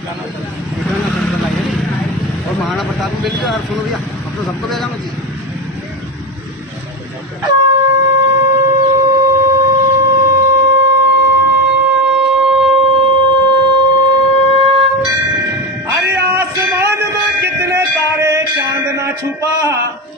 ठिकाना सर्कल है और महाराणा प्रताप को ले लीजिए। यार सुनो भैया, अब तो सबको ले जाना चाहिए। अरे आसमान में कितने तारे, चांद ना छुपा,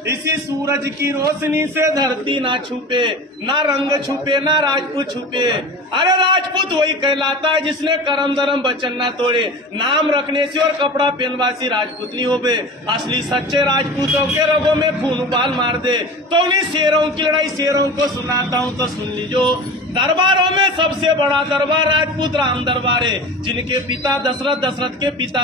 इसी सूरज की रोशनी से धरती ना छुपे, ना रंग छुपे ना राजपूत छुपे। अरे राजपूत वही कहलाता है जिसने करम धर्म वचन ना तोड़े, नाम रखने से और कपड़ा पहनवासी राजपूत नहीं होवे। असली सच्चे राजपूतों के रगों में खून उबाल मार दे। तो उन्हीं शेरों की लड़ाई शेरों को सुनाता हूँ, तो सुन लीजो। दरबारों में सबसे बड़ा दरबार राजपूत राम दरबार है, जिनके पिता दशरथ, दशरथ के पिता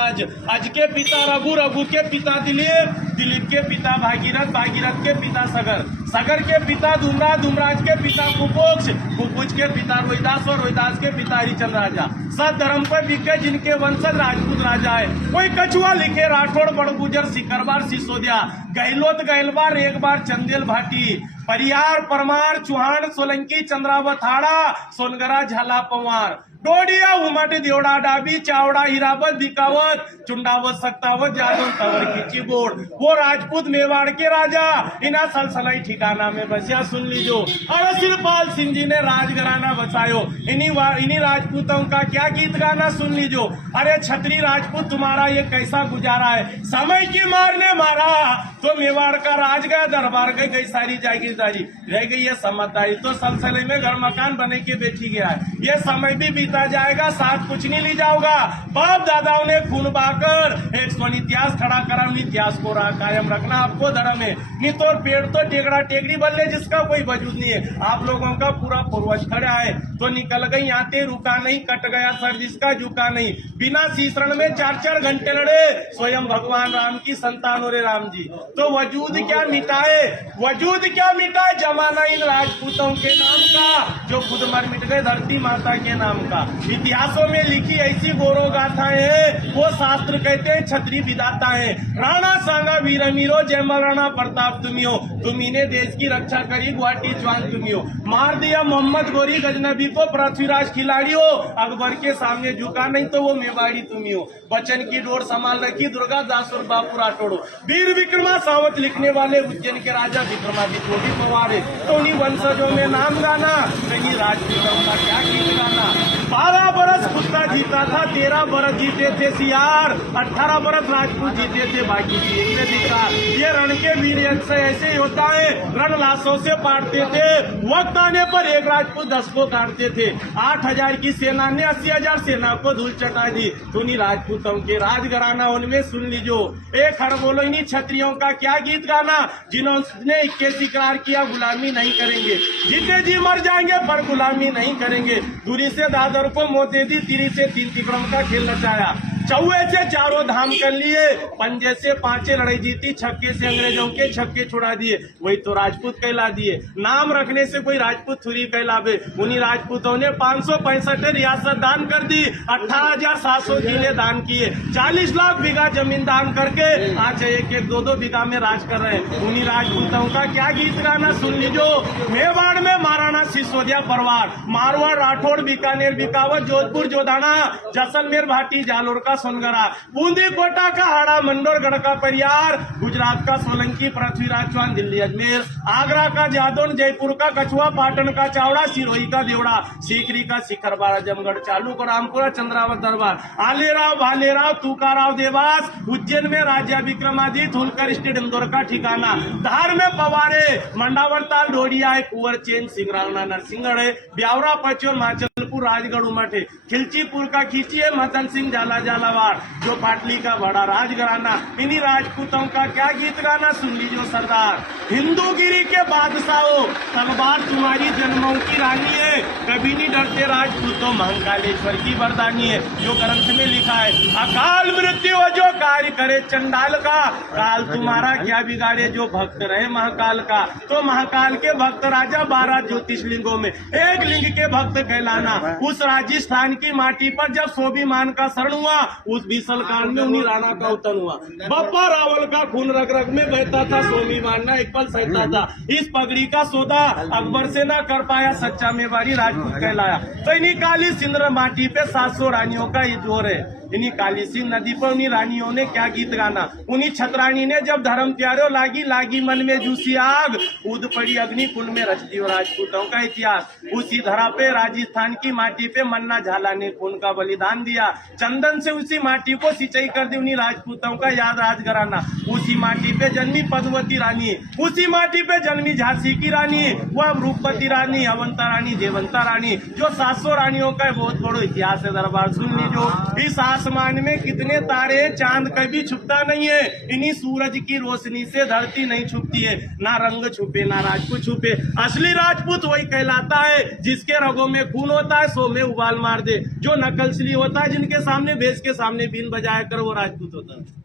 अज के पिता रघु, रघु के पिता दिलीप, दिलीप के पिता भागीरथ, भागीरथ के पिता सगर, सगर के पिता धूमराज, धूमराज के पिता कुपोक्ष, कुपोक्ष के पिता रोहिदास और रोहिदास के पिता हरिचंद राजा। सब धर्म पर बिके जिनके वंशज राजपूत राजा है। कोई कछुआ लिखे राठौड़, बड़गुजर, सिकरबार, सिसोदिया, गहलोत, गहलबार, एक बार चंदेल भाटी, परियार, परमार, चौहान, सोलंकी, चंद्रावत, हाड़ा, सोनगरा, झाला, पवार, डोडिया, उमट, देवड़ा, डाबी, चावड़ा, हिरावत, बिकावत, चुंडावत, सक्तावत, जादव, तवर की चिबोड़। वो राजपूत मेवाड़ के राजा इना सलसलाई ठिकाना में बसिया। सुन लीजो। और सिरपाल सिंह जी ने राजघराना बसायो। इन्हीं राजपूतों का क्या गीत गाना सुन लीजो। अरे छत्री राजपूत तुम्हारा ये कैसा गुजारा है, समय की मार ने मारा तो मेवाड़ का राज गया, दरबार गई सारी जागीरदारी, रह गई ये समझदारी। तो सलसले में घर मकान बने के बैठी गया है। ये समय भी बीता जाएगा, साथ कुछ नहीं ले जाओगा। बाप दादाओं ने खून बहाकर एक स्वर्ण इतिहास खड़ा करा, इतिहास को कायम रखना आपको धर्म है। नहीं तो पेड़ तो टेकड़ा टेकड़ी बल्ले जिसका कोई वजूद नहीं है। आप लोगों का पूरा पूर्वज खड़ा है तो निकल गई आते, रुका नहीं, कट गया सर जिसका झुका नहीं। बिना शीशरण में 4-4 घंटे लड़े स्वयं भगवान राम की संतान और राम जी। तो वजूद क्या मिटाए, वजूद क्या मिटाए जमाना इन राजपूतों के नाम का, जो खुद मर मिट गए धरती माता के नाम का। इतिहासों में लिखी ऐसी गौरव गाथाएं हैं, वो शास्त्र कहते हैं छत्री विधाता है। राणा सांगा वीर मीरो, जय महाराणा प्रताप तुम्ही हो, तुम्ही ने देश की रक्षा करी, गुवाहाटी जवान तुम्ही हो। मार दिया मोहम्मद गोरी गजनबी को, पृथ्वीराज खिलाड़ी हो, अकबर के सामने झुका नहीं तो वो मेवाड़ी तुम्ही हो। बचन की डोर संभाल रखी दुर्गा दास और बापू राठौड़। वीर विक्रमा सावत लिखने वाले उज्जैन के राजा विक्रमादित्य वो भी पवार है। तो उन्हीं वंशजों में नाम गाना, कहीं राजपूतों का क्या गीत गाना। 12 बरस कुत्ता जीता था, 13 बरस जीते थे सियार, 18 बरस राजपूत जीते थे, बाकी जीते धिकार। ये रण के वीर ऐसे ही होता है, रण लाशों से पाटते थे, वक्त आने पर एक राजपूत 10 को काटते थे। 8000 की सेना ने 80,000 सेना को धूल चटा दी। सुनी राजपूतों के राजघराना उनमें सुन लीजो। एक हर बोलो इन्हीं क्षत्रियों का क्या गीत गाना, जिन्होंने 21 इकरार किया गुलामी नहीं करेंगे, जीते जी मर जाएंगे पर गुलामी नहीं करेंगे। दूरी से दादर को मौत दे दी, तीरी से 3 तिकड़ों का खेल नचाया, चौवे से 4 धाम कर लिए, पंजे से 5 लड़ाई जीती, छक्के से अंग्रेजों के छक्के छुड़ा दिए। वही तो राजपूत कहला दिए। नाम रखने से कोई राजपूत थोड़ी कहलावे। उन्हीं राजपूतों ने 565 रियासत दान कर दी, 18,700 किले दान किए, 40 लाख बीघा जमीन दान करके आज 1-1, 2-2 बीघा में राज कर रहे हैं। उन्हीं राजपूतों का क्या गीत गाना सुन लीजो। मेवाड़ में महाराणा सिसोदिया परिवार, मारवाड़, राठौड़, बीकानेर, बिकावत, जोधपुर, जोधाना, जैसलमेर, भाटी, जालोर का सोनगरा, बूंदी, कोटा का हाड़ा, मंडोर, गढ़ का परियार, गुजरात का सोलंकी, पृथ्वीराज चौहान, दिल्ली अजमेर, आगरा का जादौन, जयपुर का कछुआ, पाटन का चावड़ा, सिरोही का देवड़ा, सीकरी का शिखरबार, आजमगढ़, चालू को रामपुरा, चंद्रावत दरबार, आलेराव, भालेराव, तुकाराव, देवास, उज्जैन में राजा विक्रमादित्य, होलकर स्टेट, इंदौर का ठिकाना, धार में पवारे, मंडावर ताल, डोडिया है, कुंवर चेन, सिंगरावना, नरसिंहगढ़ है, ब्यावरा, पचोर, माचलपुर, राजगढ़, उमट है, खिलचीपुर का खींची है, मदन सिंह, झाला झालावाड़, जो पाटली का बड़ा राजघराना। इन्हीं राजपूतों का क्या गीत गाना सुन लीजिए सरदार। हिंदूगिरी के बादशाहों, तलवार तुम्हारी जन्मों की रानी है, कभी नहीं डरते राजपूतों, महाकालेश्वर की वरदानी है। जो ग्रंथ में लिखा है, अकाल मृत्यु जो कार्य करे चंडाल का, काल तुम्हारा क्या बिगाड़े जो भक्त रहे महाकाल का। तो महाकाल के भक्त राजा 12 ज्योतिषलिंगों में एक लिंग के भक्त कहलाना। उस राजस्थान की माटी पर जब स्वाभिमान का शरण हुआ, उस विशाल काल में उन्हीं राणा का अवतरण हुआ। बप्पा रावल का खून रग रग में बहता था, स्वाभिमान ना एक पल सहता था। इस पगड़ी का सौदा अकबर से ना कर पाया, सच्चा मेवाड़ी राजपूत कहलाया। तो इन्हीं काली सिंध माटी पे 700 रानियों का ये जोर है। इन्हीं काली सिंह नदी पर उन्हीं रानियों ने क्या गीत गाना। उन्हीं छतरानी ने जब धर्म त्यारो, लागी लागी मन में जूसी आग, कूद पड़ी अग्नि कुल में रच दी राजपूतों का इतिहास। उसी धरा पे राजस्थान की माटी पे मन्ना झाला ने खून का बलिदान दिया। चंदन से उसी माटी को सिंचाई कर दी उन्हीं राजपूतों का याद राजघराना। उसी माटी पे जन्मी पद्मवती रानी, उसी माटी पे जन्मी झांसी की रानी, वह रूपवती रानी, अवंता रानी, देवंता रानी, जो 700 रानियों का बहुत बड़ा इतिहास है। दरबार सुन लीजो। इस आसमान में कितने तारे, चांद कभी छुपता नहीं है। इन्हीं सूरज की रोशनी से धरती नहीं छुपती है। ना रंग छुपे ना राजपूत छुपे, असली राजपूत वही कहलाता है जिसके रगों में खून होता है, सो में उबाल मार दे। जो नकलसली होता है, जिनके सामने भेष के सामने बीन बजाया कर, वो राजपूत होता है।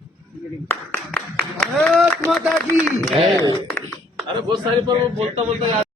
भारत माता की। अरे बहुत सारी पर वो बोलता